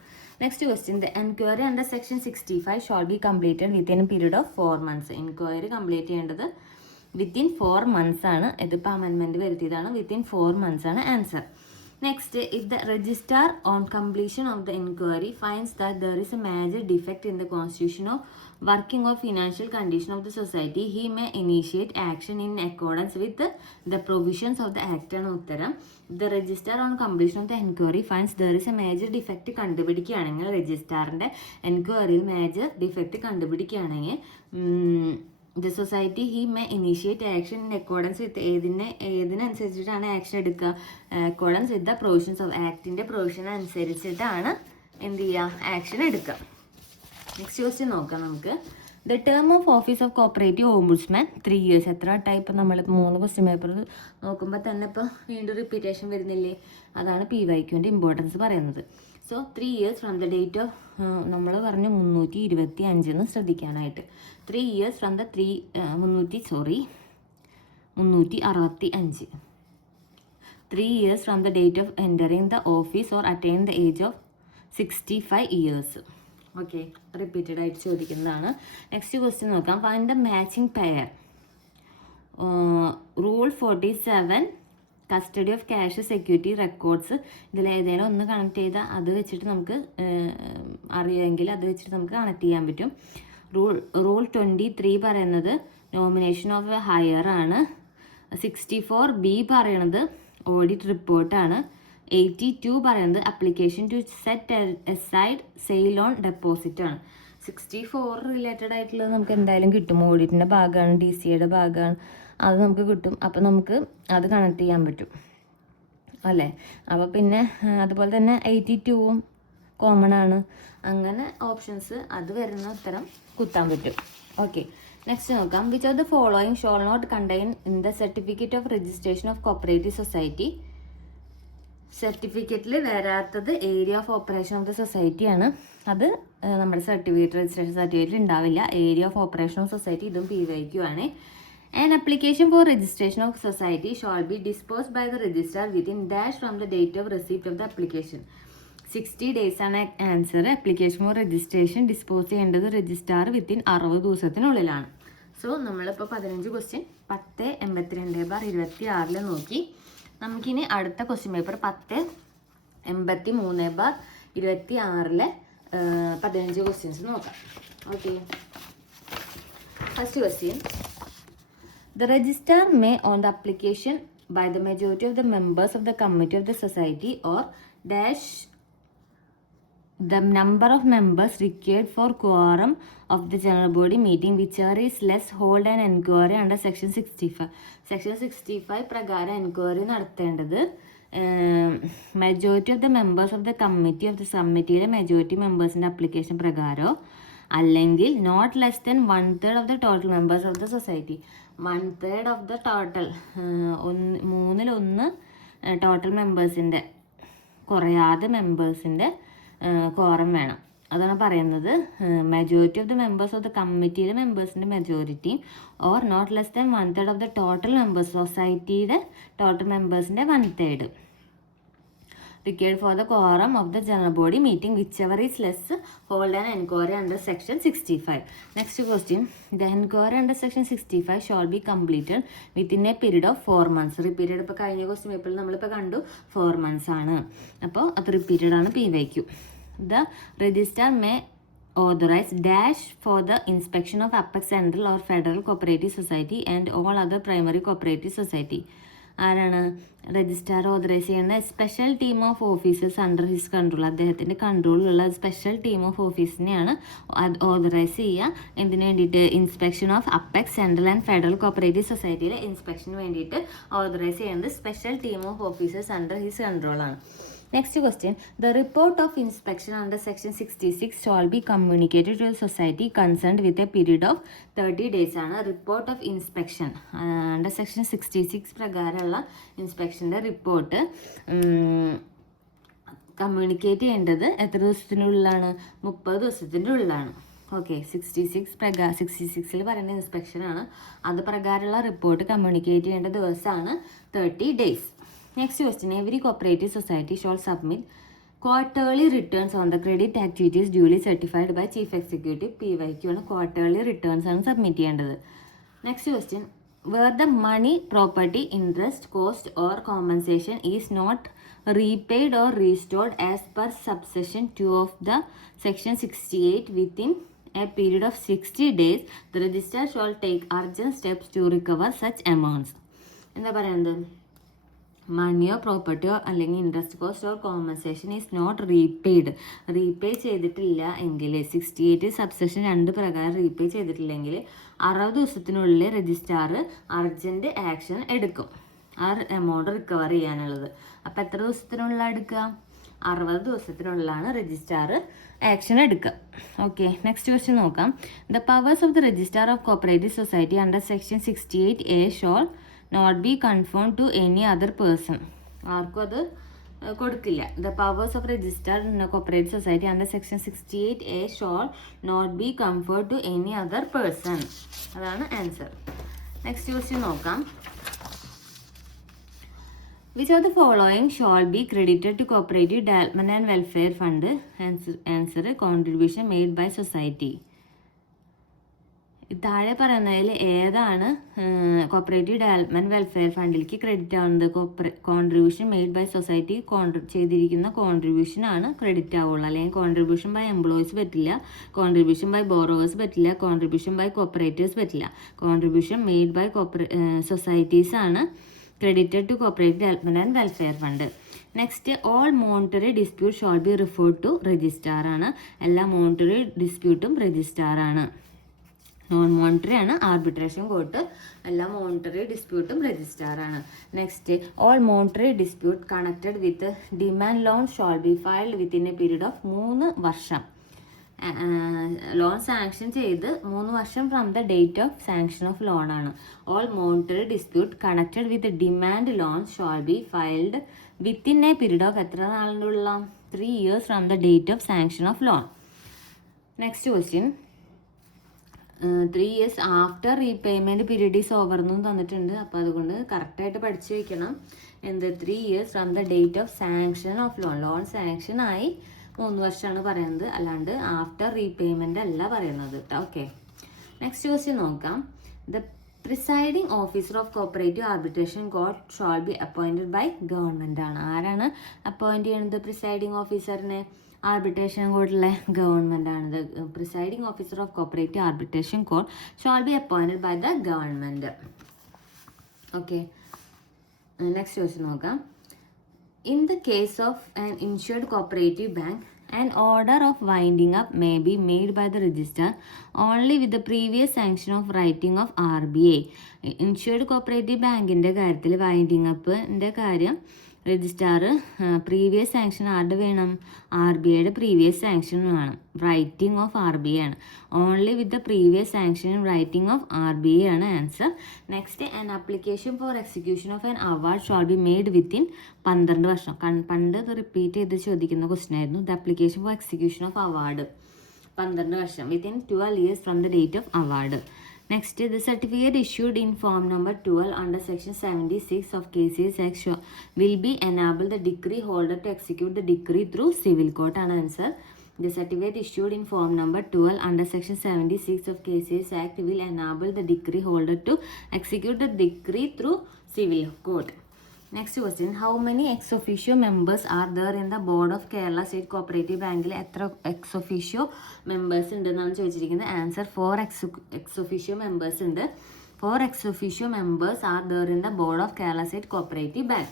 Next question, the enquiry under section 65 shall be completed within a period of 4 months. Enquiry complete ചെയ്യേണ്ടത് വിത്തിൻ 4 months ആണ്. ഇതിപ്പോൾ അമെൻമെൻറ്റ് വരുത്തിയതാണ്. വിത്തിൻ 4 months ആണ് answer. Next, if the registrar on completion of the inquiry finds that there is a major defect in the constitution of working or financial condition of the society, he may initiate action in accordance with the provisions of the act and uttaram. The registrar on completion of the inquiry finds there is a major defect കണ്ടുപിടിക്കുകയാണെങ്കിൽ, രജിസ്ട്രാറിൻ്റെ എൻക്വയറിയിൽ മേജർ ഡിഫക്റ്റ് കണ്ടുപിടിക്കുകയാണെങ്കിൽ the society he may initiate action in accordance with ഏതിനനുസരിച്ചിട്ടാണ് ആക്ഷൻ എടുക്കുക? Accordance with the provisions of ആക്ടിൻ്റെ പ്രൊവിഷൻ അനുസരിച്ചിട്ടാണ് എന്ത് ചെയ്യുക? ആക്ഷൻ എടുക്കുക. നെക്സ്റ്റ് ക്വസ്റ്റ്യൻ നോക്കാം നമുക്ക്. The term of office of cooperative ombudsman 3 years. എത്ര ടൈപ്പ്? നമ്മളിപ്പോൾ 3 ക്വസ്റ്റ്യൻ പേപ്പർ നോക്കുമ്പോൾ തന്നെ ഇപ്പോൾ വീണ്ടും റിപ്പീറ്റേഷൻ വരുന്നില്ലേ? അതാണ് PYQൻ്റെ ഇമ്പോർട്ടൻസ് പറയുന്നത്. So 3 years from the date of, നമ്മൾ പറഞ്ഞു 325 ശ്രദ്ധിക്കാനായിട്ട്. 3 years from the 365. 3 years from the date of entering the office or attain the age of 65 years. Okay, repeated ആയിട്ട് ചോദിക്കുന്നതാണ്. നെക്സ്റ്റ് ക്വസ്റ്റ്യൻ നോക്കാം. Find the matching pair. Rule 47 custody of cash security records. ഇതിൽ ഏതെങ്കിലും ഒന്ന് കണക്ട് ചെയ്താൽ അത് വെച്ചിട്ട് നമുക്ക് അറിയാമെങ്കിൽ അത് വെച്ചിട്ട് നമുക്ക് കണക്ട് ചെയ്യാൻ പറ്റും. റൂൾ 23 പറയുന്നത് നോമിനേഷൻ ഓഫ് ഹയർ ആണ്. 64B പറയണത് ഓഡിറ്റ് റിപ്പോർട്ടാണ്. 82 പറയുന്നത് application to set aside sale on deposit ആണ്. 64 റിലേറ്റഡ് ആയിട്ടുള്ളത് നമുക്ക് എന്തായാലും കിട്ടും. ഓഡിറ്റിൻ്റെ ഭാഗമാണ്, DCAയുടെ ഭാഗമാണ്, അത് നമുക്ക് കിട്ടും. അപ്പോൾ നമുക്ക് അത് കണക്ട് ചെയ്യാൻ പറ്റും അല്ലേ? അപ്പോൾ പിന്നെ അതുപോലെ തന്നെ 82ഉം കോമൺ ആണ്. അങ്ങനെ ഓപ്ഷൻസ് അത് വരുന്ന ഉത്തരം കുത്താൻ പറ്റും. ഓക്കെ, നെക്സ്റ്റ് നോക്കാം. Which of the following shall not contain in the certificate of registration of cooperative society. സർട്ടിഫിക്കറ്റിൽ വരാത്തത് area of operation of the സൊസൈറ്റിയാണ്. അത് നമ്മുടെ സർട്ടിഫിക്കറ്റ്, രജിസ്ട്രേഷൻ സർട്ടിഫിക്കറ്റിൽ ഉണ്ടാവില്ല. Area of operation of society ഇതും PYQ ആണ്. An application for registration of society shall be disposed by the registrar within dash from the date of receipt of the application. 60 days ആണ് answer. Application for registration dispose ചെയ്യേണ്ടത് രജിസ്ട്രാർ വിത്തിൻ 60 ദിവസത്തിനുള്ളിലാണ്. സോ നമ്മളിപ്പോൾ 15 ക്വസ്റ്റ്യൻ 1082/26 നോക്കി. നമുക്കിനി അടുത്ത ക്വസ്റ്റ്യൻ പേപ്പർ 1083/26 15 ക്വസ്റ്റ്യൻസ് നോക്കാം. Okay, first question. The registrar may, on the application by the majority of the members of the committee of the society or dash the number of members required for quorum of the general body meeting whichever is less, hold an enquiry under section 65. Section 65 പ്രകാരം എൻക്വയറി നടത്തേണ്ടത് majority of the members of the committee of the കമ്മിറ്റിയിലെ മെജോറിറ്റി മെമ്പേഴ്സിൻ്റെ അപ്ലിക്കേഷൻ പ്രകാരമോ അല്ലെങ്കിൽ not less than 1/3 of the total members of the society. 1/3 of the total, 1/3 total മെമ്പേഴ്സിൻ്റെ കുറയാതെ മെമ്പേഴ്സിൻ്റെ കോറം വേണം. അതാണ് പറയുന്നത്. Majority of the members of the കമ്മിറ്റിയിലെ മെമ്പേഴ്സിൻ്റെ majority or not less than 1/3 of the total members, സൊസൈറ്റിയുടെ ടോട്ടൽ മെമ്പേഴ്സിൻ്റെ 1/3 required for the quorum of the general body meeting whichever is less, hold an enquiry under section 65. Next question. The enquiry under section 65 shall be completed within a period of 4 months. Repeated ഇപ്പോൾ കഴിഞ്ഞ ക്വസ്റ്റ്യൻ പേപ്പറിൽ നമ്മളിപ്പോൾ കണ്ടു 4 months ആണ്. അപ്പോൾ അത് റിപ്പീറ്റഡ് ആണ് PYQ. The registrar may authorize dash for the inspection of Apex Central or Federal Cooperative Society and all other primary cooperative society. ആരാണ് രജിസ്ട്രാർ ഓതറൈസ് ചെയ്യുന്ന special team of officers under his control. അദ്ദേഹത്തിൻ്റെ കൺട്രോളിലുള്ള സ്പെഷ്യൽ ടീം ഓഫ് ഓഫീസിനെയാണ് ഓതറൈസ് ചെയ്യുക. എന്തിനു വേണ്ടിയിട്ട്? Inspection of apex, central and federal cooperative സൊസൈറ്റിയിലെ ഇൻസ്പെക്ഷന് വേണ്ടിയിട്ട് ഓതറൈസ് ചെയ്യുന്നത് special team of officers under his കൺട്രോളാണ്. Next question. The report of inspection under section 66 shall be communicated to the society concerned with a period of 30 days. ആണ് report of inspection under section 66 പ്രകാരമുള്ള ഇൻസ്പെക്ഷൻ്റെ റിപ്പോർട്ട് കമ്മ്യൂണിക്കേറ്റ് ചെയ്യേണ്ടത് എത്ര ദിവസത്തിനുള്ളിലാണ്? 30 ദിവസത്തിൻ്റെ ഉള്ളിലാണ്. ഓക്കെ, 66 പറയുന്ന ഇൻസ്പെക്ഷനാണ്. അത് പ്രകാരമുള്ള റിപ്പോർട്ട് കമ്മ്യൂണിക്കേറ്റ് ചെയ്യേണ്ട ദിവസമാണ് 30 days. Next question. Every cooperative society shall submit quarterly returns on the credit activities duly certified by Chief Executive. PYQ ആണ് quarterly returns ആണ് സബ്മിറ്റ് ചെയ്യേണ്ടത്. Next question. Where the money, property, interest, cost or compensation is not repaid or restored as per subsection 2 of the section 68 within a period of 60 days, the registrar shall take urgent steps to recover such amounts. എന്താ പറയുന്നത്? മണിയോ പ്രോപ്പർട്ടിയോ അല്ലെങ്കിൽ interest cost or compensation is not repay ചെയ്തിട്ടില്ല എങ്കിൽ 68 സബ്സെക്ഷൻ 2 പ്രകാരം റീപേ ചെയ്തിട്ടില്ലെങ്കിൽ 60 ദിവസത്തിനുള്ളിൽ രജിസ്ട്രാർ അർജൻറ്റ് ആക്ഷൻ എടുക്കും ആ എമൗണ്ട് റിക്കവർ ചെയ്യാനുള്ളത്. അപ്പോൾ എത്ര ദിവസത്തിനുള്ളിൽ എടുക്കുക? 60 ദിവസത്തിനുള്ളിലാണ് രജിസ്ട്രാർ ആക്ഷൻ എടുക്കുക. ഓക്കെ, നെക്സ്റ്റ് ക്വസ്റ്റ്യൻ നോക്കാം. The powers of the registrar of cooperative society under section 68A shall not be confirm to any other person. ആർക്കും അത് കൊടുക്കില്ല. The powers of registrar in cooperative society under section 68A shall not be conferred to any other person. അതാണ് ആൻസർ. നെക്സ്റ്റ് ക്വസ്റ്റ്യൻ നോക്കാം. Which of the following shall be credited to Cooperative Development and Welfare Fund? Answer contribution made by society. താഴെ പറയുന്നതിൽ ഏതാണ് കോപ്പറേറ്റീവ് ഡെവലപ്മെൻറ്റ് വെൽഫെയർ ഫണ്ടിലേക്ക് ക്രെഡിറ്റ് ആവുന്നത്? കോൺട്രിബ്യൂഷൻ മെയ്ഡ് ബൈ സൊസൈറ്റി ചെയ്തിരിക്കുന്ന കോൺട്രിബ്യൂഷനാണ് ക്രെഡിറ്റ് ആവുള്ളൂ. അല്ലെങ്കിൽ കോൺട്രിബ്യൂഷൻ ബൈ എംപ്ലോയീസ് പറ്റില്ല, കോൺട്രിബ്യൂഷൻ ബൈ ബോറോവേഴ്സ് പറ്റില്ല, കോൺട്രിബ്യൂഷൻ ബൈ കോപ്പറേറ്റീവ്സ് പറ്റില്ല. കോൺട്രിബ്യൂഷൻ മെയ്ഡ് ബൈ സൊസൈറ്റീസ് ആണ് credited to Cooperative Development and Welfare Fund. Next, all monetary dispute shall be referred to registrar ആണ്. എല്ലാ മോണിറ്ററി ഡിസ്പ്യൂട്ടും രജിസ്ട്രാർ ആണ്. നോൺ മോണിറ്ററി ആണ് ആർബിട്രേഷൻ കോർട്ട്. എല്ലാ മോണിറ്ററി ഡിസ്പ്യൂട്ടും രജിസ്ട്രാർ ആണ്. Next, all monetary dispute connected with demand loan shall be filed within a period of 3 വർഷം. ലോൺ സാങ്ഷൻ ചെയ്ത് 3 വർഷം from the date of sanction of loan ആണ്. All monetary dispute connected with demand loan shall be filed within a period of എത്ര നാളിനുള്ള? 3 years from the date of sanction of loan. Next question. 3 years after repayment period is over എന്നും തന്നിട്ടുണ്ട്. അപ്പോൾ അതുകൊണ്ട് കറക്റ്റായിട്ട് പഠിച്ചു വയ്ക്കണം. എന്ത്? 3 years from the date of sanction of loan. Loan sanction ആയി 3 വർഷമാണ് പറയുന്നത്, അല്ലാണ്ട് ആഫ്റ്റർ റീപേയ്മെൻ്റ് അല്ല പറയുന്നത്. ഓക്കെ, നെക്സ്റ്റ് ക്വസ്റ്റ്യൻ നോക്കാം. The presiding officer of cooperative arbitration court shall be appointed by government ആണ്. ആരാണ് അപ്പോയിൻറ്റ് ചെയ്യുന്നത് പ്രിസൈഡിങ് ഓഫീസറിനെ? ആർബിട്രേഷൻ കോർട്ടിലെ ഗവൺമെൻറ് ആണ്. The presiding officer of cooperative arbitration court shall be appointed by the government. Okay, next question നോക്കാം. In the case of an insured cooperative bank, an order of winding up may be made by the registrar only with the previous sanction of writing of RBA. Insured cooperative ബാങ്കിൻ്റെ കാര്യത്തിൽ വൈൻഡിങ് അപ്പിൻ്റെ കാര്യം രജിസ്ട്രാർ പ്രീവിയസ് സാങ്ഷൻ ആരുടെ വേണം? RBIയുടെ പ്രീവിയസ് സാങ്ഷൻ വേണം. റൈറ്റിംഗ് ഓഫ് RBI ആണ്. Only with the previous sanction writing of RBI ആണ് answer. Next, an application four execution of an award shawl be made within 12 വർഷം. പണ്ട് ഇത് റിപ്പീറ്റ് ചെയ്ത് ചോദിക്കുന്ന ക്വസ്റ്റൻ ആയിരുന്നു. The application for execution of award 12 വർഷം within 12 years from the date of award. Next, the certificate issued in form number 12 under section 76 of KCS Act will be enable the decree holder to execute the decree through civil court ആണ് answer. The certificate issued in form number 12 under section 76 of KCS Act will enable the decree holder to execute the decree through civil court. Next question. How many ex officio members are there in the board of Kerala State Cooperative Bank? എത്ര ex officio members ഉണ്ടെന്നാണ് ചോദിച്ചിരിക്കുന്നത്. ആൻസർ 4 ex officio members ഉണ്ട്. 4 ex officio members are there in the board of Kerala State Cooperative Bank.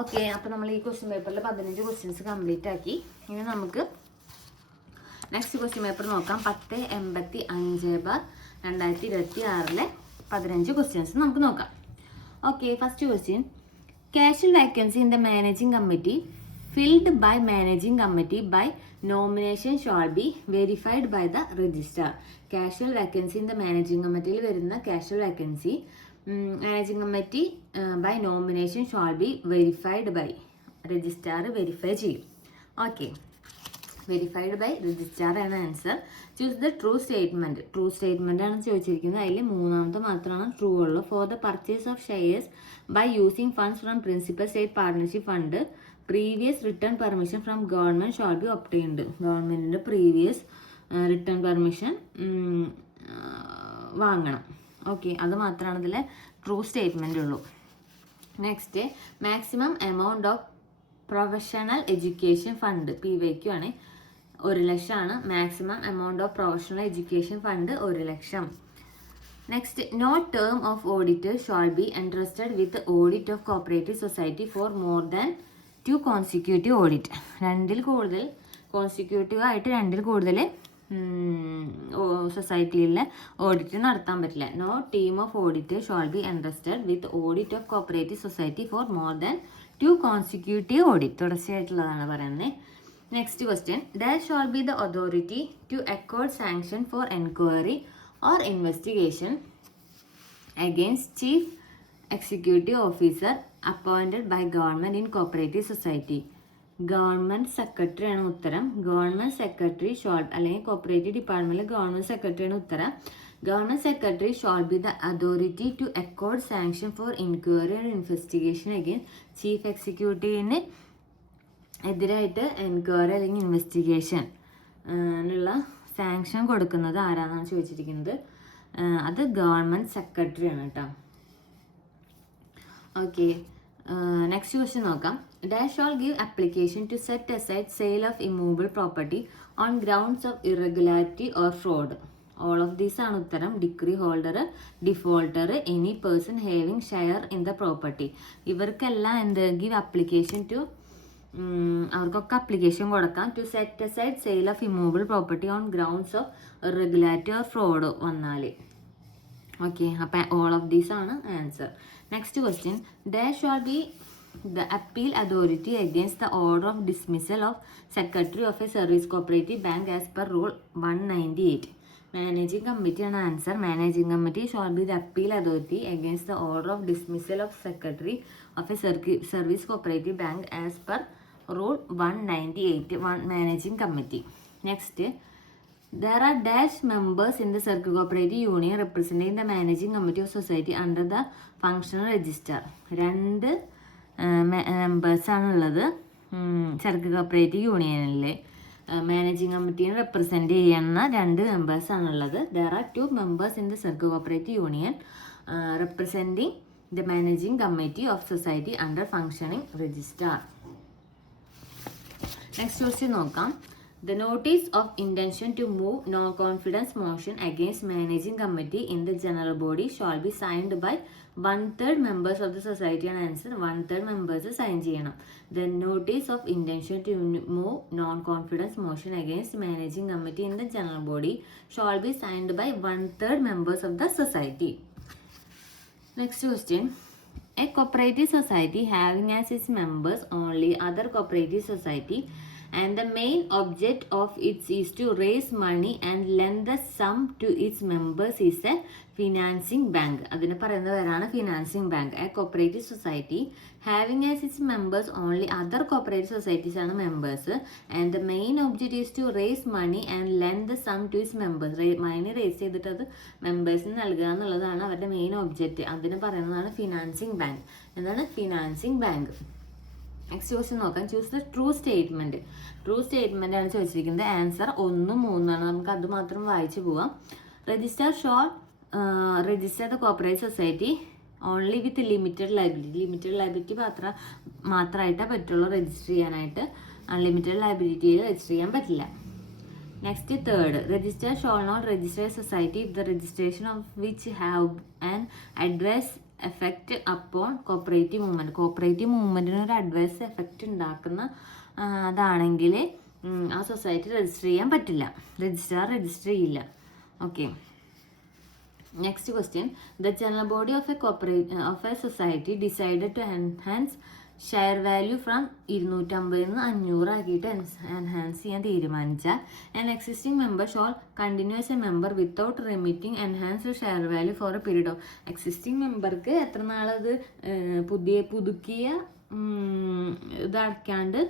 Okay, അപ്പോൾ നമ്മൾ ഈ ക്വസ്റ്റ്യൻ പേപ്പറിൽ 15 ക്വസ്റ്റ്യൻസ് കംപ്ലീറ്റ് ആക്കി. ഇനി നമുക്ക് നെക്സ്റ്റ് ക്വസ്റ്റ്യൻ പേപ്പർ നോക്കാം. 1085/2026 15 ക്വസ്റ്റ്യൻസ് നമുക്ക് നോക്കാം. Okay, first question. Casual vacancy in the managing committee filled by managing committee by nomination shall be verified by the registrar. Casual vacancy in the managing committee വരുന്ന casual vacancy managing committee by nomination shall be verified by registrar verify ചെയ്യും. ഓക്കെ, വെരിഫൈഡ് ബൈ രജിസ്ട്രാർ ആണ് answer. Choose the true statement. True statement ആണ് ചോദിച്ചിരിക്കുന്നത്. അതിൽ മൂന്നാമത്തെ മാത്രമാണ് ട്രൂ ഉള്ളൂ. For the purchase of shares by using funds from principal state partnership fund previous written permission from government shall be obtained. ഗവൺമെന്റിന്റെ പ്രീവിയസ് റിട്ടേൺ പെർമിഷൻ വാങ്ങണം. ഓക്കെ, അത് മാത്രമാണ് ഇതിൽ ട്രൂ സ്റ്റേറ്റ്മെന്റ് ഉള്ളൂ. Next, maximum amount of professional education fund PYQ ആണ് 1,00,000. Maximum amount of professional education fund 1,00,000. Next, no term of auditor shall be entrusted with audit of cooperative society for more than 2 consecutive audit. 2-ൽ കൂടുതൽ കോൺസിക്യൂട്ടീവ് ആയിട്ട് 2-ൽ കൂടുതൽ സൊസൈറ്റിയിലെ ഓഡിറ്റ് നടത്താൻ പറ്റില്ല. No team of auditor shall be entrusted with audit of cooperative society for more than 2 consecutive audit. തുടർച്ചയായിട്ടുള്ളതാണ് പറയുന്നത്. Next question, there shall be the authority to accord sanction for enquiry or investigation against chief executive officer appointed by government in cooperative society. Government secretary ആണ് ഉത്തരം. ഗവൺമെൻറ് സെക്രട്ടറി ഷാൾ, അല്ലെങ്കിൽ കോപ്പറേറ്റീവ് ഡിപ്പാർട്ട്മെൻറ്റിൽ ഗവൺമെൻറ് സെക്രട്ടറി ആണ് ഉത്തരം. Government secretary shall be the authority to accord sanction for inquiry and investigation against chief എക്സിക്യൂട്ടീവിന് എതിരായിട്ട് എൻക്വയറി അല്ലെങ്കിൽ ഇൻവെസ്റ്റിഗേഷൻ ഉള്ള സാങ്ഷൻ കൊടുക്കുന്നത് ആരാന്നാണ് ചോദിച്ചിരിക്കുന്നത്. അത് ഗവൺമെൻറ് സെക്രട്ടറി ആണ് കേട്ടോ. ഓക്കെ, നെക്സ്റ്റ് ക്വസ്റ്റ്യൻ നോക്കാം. Dash shall give application to set aside sale of immovable property on grounds of irregularity or fraud. All of these ആണ് ഉത്തരം. Degree holder, defaulter, any person having share in the property. ഇവർക്കെല്ലാം എന്ത് ഗീവ് അപ്ലിക്കേഷൻ ടു, അവർക്കൊക്കെ അപ്ലിക്കേഷൻ കൊടുക്കാം. To set aside sale of immovable property on grounds of irregularity or fraud വന്നാൽ. ഓക്കെ, അപ്പം ഓൾ ഓഫ് ദീസ് ആണ് answer. Next question, there shall B the appeal authority against the order of dismissal of secretary of a service cooperative bank as per rule 198. Managing committee ആണ് answer. Managing committee shall be the appeal authority against the order of dismissal of secretary of a service cooperative bank as per rule 198. Managing committee. Next, there are dash members in the circle cooperative union representing the managing committee of society under the functional register. 2 മെമ്പേഴ്സാണുള്ളത് ചരക്ക് കോപ്പറേറ്റീവ് യൂണിയനിലെ. മാനേജിങ് കമ്മിറ്റീനെ റെപ്രസെൻറ്റ് ചെയ്യുന്ന 2 മെമ്പേഴ്സാണുള്ളത്. There are 2 members in the circle cooperative union representing the managing committee of society under functioning registrar. Next question നോക്കാം. The notice of intention to move no confidence motion against managing committee in the general body shall be signed by 1/3 members of the society and answer. 1/3 members sign ചെയ്യണം. The notice of intention to move non-confidence motion against managing committee in the general body shall be signed by 1/3 members of the society. Next question. A cooperative society having as its members only other cooperative society and the main object of it is to raise money and lend the sum to its members is a financing bank. അതിന് പറയുന്നവരാണ് financing bank. A cooperative society having as its members only other cooperative societies ആണ് members. And the main object is to raise money and lend the sum to its members. Money raise ചെയ്തിട്ട് അത് മെമ്പേഴ്സിന് നൽകുക എന്നുള്ളതാണ് അവരുടെ മെയിൻ ഒബ്ജക്റ്റ്. അതിന് പറയുന്നതാണ് ഫിനാൻസിങ് ബാങ്ക്. എന്താണ് ഫിനാൻസിങ് ബാങ്ക്? നെക്സ്റ്റ് ക്വസ്റ്റ്യൻ നോക്കാം. Choose the true statement. True statement ആണ് ചോദിച്ചിരിക്കുന്നത്. ആൻസർ 1, 3 ആണ്. നമുക്ക് അത് മാത്രം വായിച്ചു പോവാം. Register the cooperative society only with limited liability. Limited liability മാത്രമായിട്ടേ പറ്റുള്ളൂ രജിസ്റ്റർ ചെയ്യാനായിട്ട്. അൺലിമിറ്റഡ് ലയബിലിറ്റിയിൽ രജിസ്റ്റർ ചെയ്യാൻ പറ്റില്ല. Next third, register shall not register society if the registration of which have an advise effect upon cooperative movement. Cooperative മൂവ്മെൻറ്റിന് ഒരു അഡ്വൈസ് എഫക്റ്റ് ഉണ്ടാക്കുന്ന അതാണെങ്കിൽ ആ സൊസൈറ്റി രജിസ്റ്റർ ചെയ്യാൻ പറ്റില്ല. രജിസ്റ്റർ ചെയ്യില്ല. Okay, next question. The general body of a society decided to enhance share value from 250 500 ആക്കിയിട്ട് എൻഹാൻസ് ചെയ്യാൻ തീരുമാനിച്ചാൽ an existing member shall continue as a member without remitting enhanced share value for a period of. Existing മെമ്പർക്ക് എത്ര നാളത് പുതുക്കിയ ഇതടക്കാണ്ട്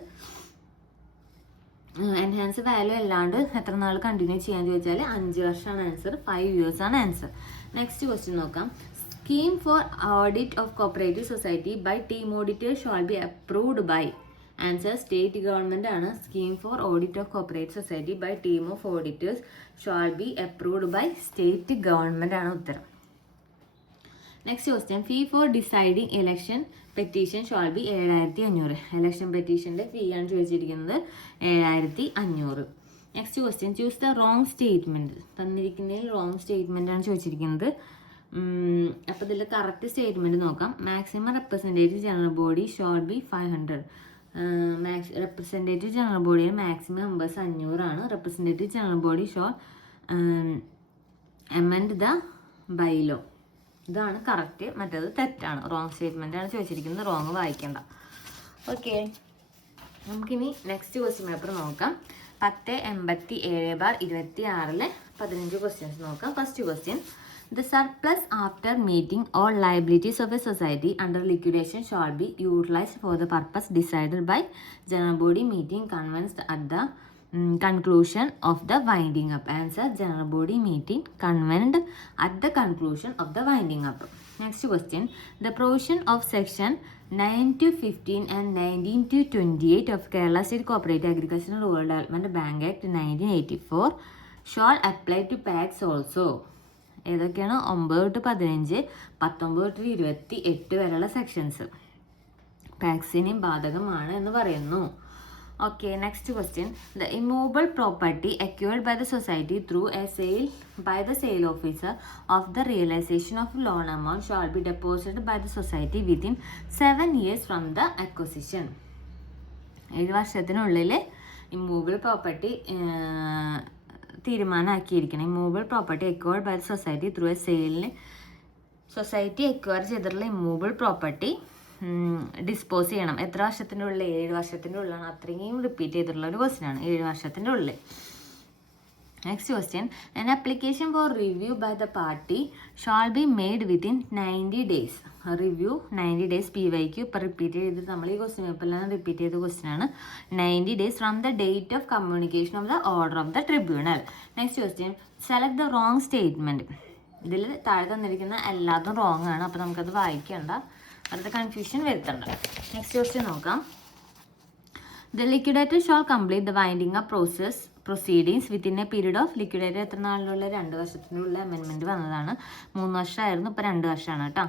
എൻഹാൻസ് വാല്യൂ അല്ലാണ്ട് എത്ര നാൾ കണ്ടിന്യൂ ചെയ്യാൻ ചോദിച്ചാൽ 5 വർഷമാണ് ആൻസർ, 5 years ആണ് ആൻസർ. നെക്സ്റ്റ് ക്വസ്റ്റ്യൻ നോക്കാം. Scheme for audit of cooperative society by team auditors shall be approved by. Answer state government ആണ്. Scheme for audit of cooperative society by team of auditors shall be approved by state government ആണ് ഉത്തരം. Next question. Fee for deciding election petition shall be 7500. Election പെറ്റീഷൻ്റെ ഫീ ആണ് ചോദിച്ചിരിക്കുന്നത് 7500. Next question. Choose the wrong statement. തന്നിരിക്കുന്നതിൽ wrong statement ആണ് ചോദിച്ചിരിക്കുന്നത്. അപ്പോൾ ഇതിൽ കറക്റ്റ് സ്റ്റേറ്റ്മെൻറ്റ് നോക്കാം. Maximum representative general body shall be 500. Representative general ബോഡിയിൽ മാക്സിമം മെമ്പേഴ്സ് 500 ആണ്. Representative general body shall amend the bylaw. ഇതാണ് കറക്റ്റ്, മറ്റേത് തെറ്റാണ്. റോങ് സ്റ്റേറ്റ്മെൻ്റ് ആണ് ചോദിച്ചിരിക്കുന്നത്, റോങ് വായിക്കേണ്ട. ഓക്കെ, നമുക്കിനി നെക്സ്റ്റ് ക്വസ്റ്റ്യൻ പേപ്പർ നോക്കാം. 1087/26 15 ക്വസ്റ്റ്യൻസ് നോക്കാം. First question. The surplus after meeting all liabilities of a society under liquidation shall be utilized for the purpose decided by general body meeting convenes at the conclusion of the winding up. Answer general body meeting convened at the conclusion of the winding up. Next question. The provision of section 9 to 15 and 19 to 28 of Kerala State Cooperative Agricultural Rural Development Bank Act 1984 shall apply to PACs also. ഏതൊക്കെയാണ്? 9 to 15, 19 to 28 വരെയുള്ള സെക്ഷൻസ് പാക്സിനെയും ബാധകമാണ് എന്ന് പറയുന്നു. Okay, next question. The immovable property acquired by the society through a sale by the sale officer of the realisation of loan amount shall be deposited by the society within 7 years from the acquisition. 7 വർഷത്തിനുള്ളിൽ ഇമ്മൂവബിൾ പ്രോപ്പർട്ടി തീരുമാനമാക്കിയിരിക്കണം. Immovable property acquired by the society through a സെയിലിന് സൊസൈറ്റി അക്വയർ ചെയ്തിട്ടുള്ള ഇമ്മൂവബിൾ പ്രോപ്പർട്ടി ഡിസ്പോസ് ചെയ്യണം. എത്ര വർഷത്തിൻ്റെ ഉള്ളിൽ? 7 വർഷത്തിൻ്റെ ഉള്ളിലാണ്. അത്രയും റിപ്പീറ്റ് ചെയ്തിട്ടുള്ള ഒരു ക്വസ്റ്റ്യൻ ആണ്, 7 വർഷത്തിൻ്റെ ഉള്ളിൽ. Next question. An application for review by the party shall be made within 90 days. Review 90 days. PYQ ഇപ്പോൾ റിപ്പീറ്റ് ചെയ്ത് നമ്മൾ ഈ ക്വസ്റ്റ്യൻ പേപ്പറിലാണ് റിപ്പീറ്റ് ചെയ്ത ക്വസ്റ്റ്യൻ ആണ്. 90 days from the date of communication of the order of the tribunal. Next question. Select the wrong statement. ഇതിൽ താഴെ തന്നിരിക്കുന്ന എല്ലാതും റോങ് ആണ്, അപ്പോൾ നമുക്കത് വായിക്കേണ്ട, അടുത്ത കൺഫ്യൂഷൻ വരുത്തണ്ട. നെക്സ്റ്റ് ക്വസ്റ്റ്യൻ നോക്കാം. The liquidator shawl complete the winding up proceedings within a period of. Liquidator എത്ര നാളിലുള്ള? 2 വർഷത്തിനുള്ള അമെൻമെൻറ്റ് വന്നതാണ്. 3 വർഷമായിരുന്നു, ഇപ്പോൾ 2 വർഷമാണ് കേട്ടോ.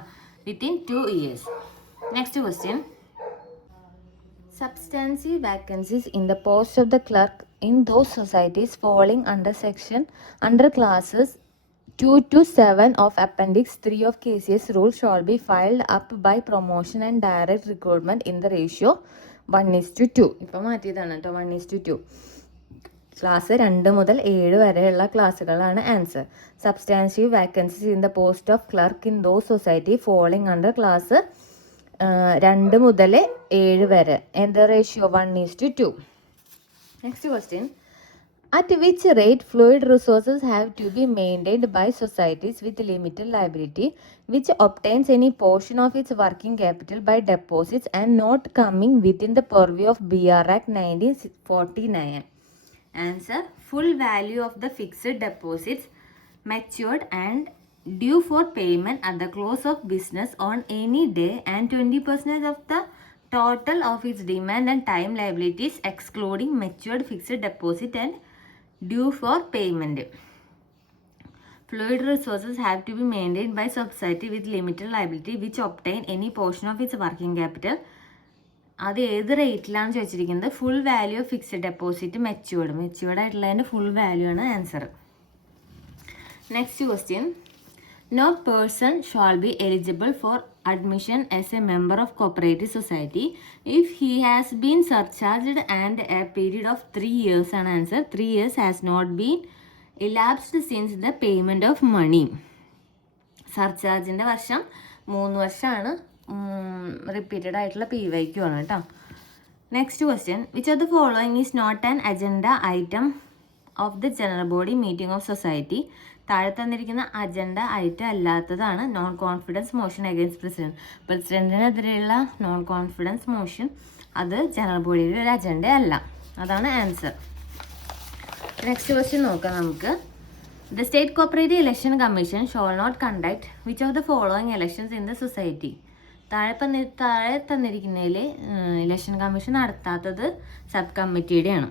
Within 2 years. Next question. Substantive vacancies in the post of the clerk in those societies falling under classes 2 to 7 of Appendix 3 of KCS rule shall be filed up by promotion and direct recruitment in the ratio 1:2. ഇപ്പോൾ മാറ്റിയതാണ് കേട്ടോ, 1:2. ക്ലാസ് 2 മുതൽ 7 വരെയുള്ള ക്ലാസ്സുകളാണ് answer. Substantive vacancies in the post of clerk in those society falling under class 2 മുതൽ 7 വരെ. എന്ത് ratio? 1:2. Next question. At which rate fluid resources have to be maintained by societies with limited liability which obtains any portion of its working capital by deposits and not coming within the purview of BR Act 1949? Answer. Full value of the fixed deposits matured and due for payment at the close of business on any day and 20% of the total of its demand and time liabilities excluding matured fixed deposit and due for payment. Fluid resources have to be maintained by society with limited liability which obtain any portion of its working capital. അത് ഏത് റേറ്റിലാണ് ചോദിച്ചിരിക്കുന്നത്? Full value of fixed deposit matured ആയിട്ടുള്ളതിൻ്റെ ഫുൾ വാല്യൂ ആണ് answer. Next question. No person shall be eligible for admission as a member of cooperative society if he has been surcharged and a period of 3 years. An answer. 3 years has not been elapsed since the payment of money. സർചാർജിൻ്റെ വർഷം 3 വർഷമാണ്, റിപ്പീറ്റഡ് ആയിട്ടുള്ള PYQ ആണ് കേട്ടോ. Next question, which of the following is not an agenda item of the general body meeting of society? താഴെ തന്നിരിക്കുന്ന അജണ്ട ഐറ്റം അല്ലാത്തതാണ് non confidence motion against president. പ്രസിഡന്റിനെതിരെയുള്ള നോൺ കോൺഫിഡൻസ് മോഷൻ അത് ജനറൽ ബോഡിയുടെ ഒരു അജണ്ട അല്ല. അതാണ് ആൻസർ. നെക്സ്റ്റ് ക്വസ്റ്റ്യൻ നോക്കാം നമുക്ക്. The state cooperative election commission shall not conduct which of the following elections in the society? താഴെ തന്നിരിക്കുന്നതിൽ ഇലക്ഷൻ കമ്മീഷൻ നടത്താത്തത് സബ് കമ്മിറ്റിയുടെയാണ്.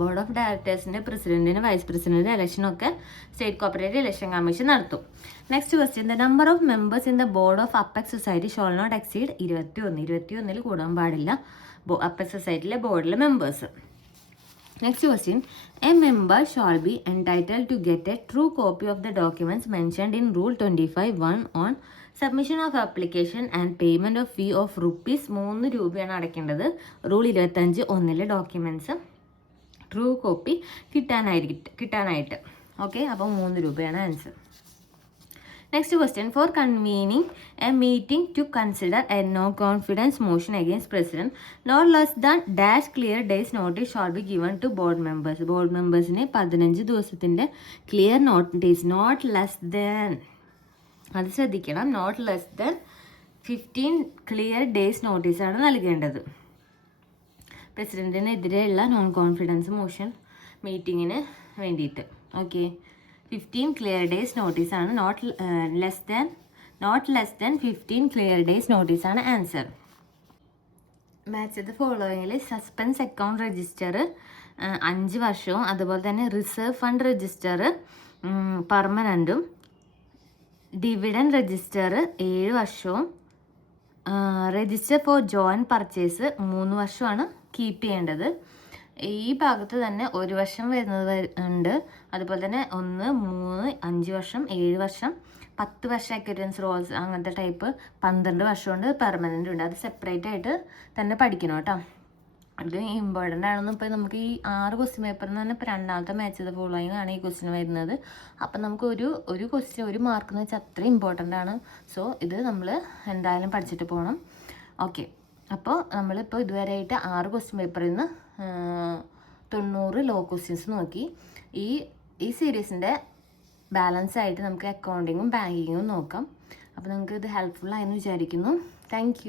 ബോർഡ് ഓഫ് ഡയറക്ടേഴ്സിൻ്റെ പ്രസിഡന്റിന് വൈസ് പ്രസിഡന്റ് ഇലക്ഷനൊക്കെ സ്റ്റേറ്റ് കോപ്പറേറ്റീവ് ഇലക്ഷൻ കമ്മീഷൻ നടത്തും. Next question, the number of members in the board of apex society shall not exceed 21 കൂടാൻ പാടില്ല അപ്പെക്സ് സൊസൈറ്റിയിലെ ബോർഡിലെ members. Next question, a member shall be entitled to get A true copy of the documents mentioned in rule 25(1) on submission of application and payment of fee of ₹3 രൂപയാണ് അടയ്ക്കേണ്ടത്. റൂൾ 25(1) ഡോക്യുമെന്റ്സ് ട്രൂ കോപ്പി കിട്ടാനായിട്ട്. ഓക്കെ, അപ്പോൾ 3 രൂപയാണ് answer. Next question, for convening a meeting to consider a no confidence motion against president not less than dash clear days notice shall be given to board members. Board മെമ്പേഴ്സിന് 15 ദിവസത്തിൻ്റെ clear notice, not less than, അത് ശ്രദ്ധിക്കണം, not less than 15 clear days നോട്ടീസാണ് നൽകേണ്ടത് പ്രസിഡന്റിനെതിരെയുള്ള നോൺ കോൺഫിഡൻസ് മോഷൻ മീറ്റിങ്ങിന് വേണ്ടിയിട്ട്. ഓക്കെ, 15 ക്ലിയർ ഡേയ്സ് നോട്ടീസാണ്, not less than 15 clear days നോട്ടീസാണ് ആൻസർ. മാച്ച് ദ ഫോളോയിങ്ങിൽ സസ്പെൻസ് അക്കൗണ്ട് രജിസ്റ്റർ 5 വർഷവും അതുപോലെ തന്നെ റിസർവ് ഫണ്ട് രജിസ്റ്റർ പെർമനൻറ്റും ഡിവിഡൻഡ് രജിസ്റ്റർ 7 വർഷവും രജിസ്റ്റർ ഫോർ ജോയിൻറ്റ് പർച്ചേസ് 3 വർഷമാണ് കീപ്പ് ചെയ്യേണ്ടത്. ഈ ഭാഗത്ത് തന്നെ 1 വർഷം വരുന്നത് ഉണ്ട്. അതുപോലെ തന്നെ 1, 3, 5 വർഷം, 7 വർഷം, 10 വർഷം അക്യൂറൻസ് റോൾസ് അങ്ങനത്തെ ടൈപ്പ് 12 വർഷമുണ്ട്, പെർമനൻ്റ് ഉണ്ട്. അത് സെപ്പറേറ്റ് ആയിട്ട് തന്നെ പഠിക്കണം കേട്ടോ. അത് ഇമ്പോർട്ടൻ്റ് ആണെന്ന്. ഇപ്പോൾ നമുക്ക് ഈ 6 ക്വസ്റ്റ്യൻ പേപ്പറിൽ നിന്ന് തന്നെ ഇപ്പോൾ രണ്ടാമത്തെ മാച്ച് ദ ഫോളോയിങ് ആണ് ഈ ക്വസ്റ്റ്യൻ വരുന്നത്. അപ്പം നമുക്ക് ഒരു ക്വസ്റ്റ്യൻ 1 മാർക്ക് എന്ന് വെച്ചാൽ അത്ര ഇമ്പോർട്ടൻ്റ് ആണ്. സോ ഇത് നമ്മൾ എന്തായാലും പഠിച്ചിട്ട് പോകണം. ഓക്കെ, അപ്പോൾ നമ്മളിപ്പോൾ ഇതുവരെയായിട്ട് 6 ക്വസ്റ്റ്യൻ പേപ്പറിൽ നിന്ന് 90 ലോ ക്വസ്റ്റ്യൻസ് നോക്കി. ഈ സീരീസിൻ്റെ ബാലൻസ് ആയിട്ട് നമുക്ക് അക്കൗണ്ടിങ്ങും ബാങ്കിങ്ങും നോക്കാം. അപ്പോൾ നിങ്ങൾക്ക് ഇത് ഹെൽപ്ഫുൾ ആയെന്ന് വിചാരിക്കുന്നു. താങ്ക്